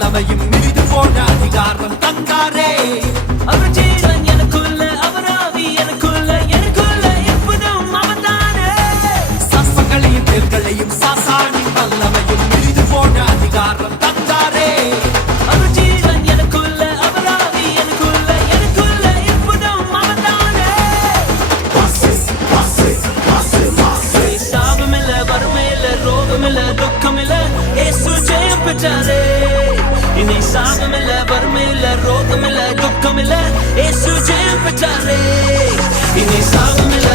வல்லமையும் மிரிது போன அதிகாரம் தந்தாரே. அவர் ஜீவன் எனக்குள்ள, அவர் ஆவி எனக்குள்ள, எனக்குள்ள எப்போதும் அவர்தானே. சர்ப்பங்களையும் தேள்களையும் சாசானின் வல்லமையும் மிரிது போன அதிகாரம் தந்தாரே. அவர் ஜீவன் எனக்குள்ள, அவர் ஆவி எனக்குள்ள, எனக்குள்ள எப்போதும் அவர்தானே. சாபமில்ல, வறுமையில்ல, ரோகமில்ல, துக்கமில்ல, இயேசு ஜெயம் பெற்றாரே. இனி சாபமில்ல, வறுமையில்ல, ரோகமில்ல, துக்கமில்ல, இயேசு ஜெயம் பெற்றாரே. இனி சாபமில்ல,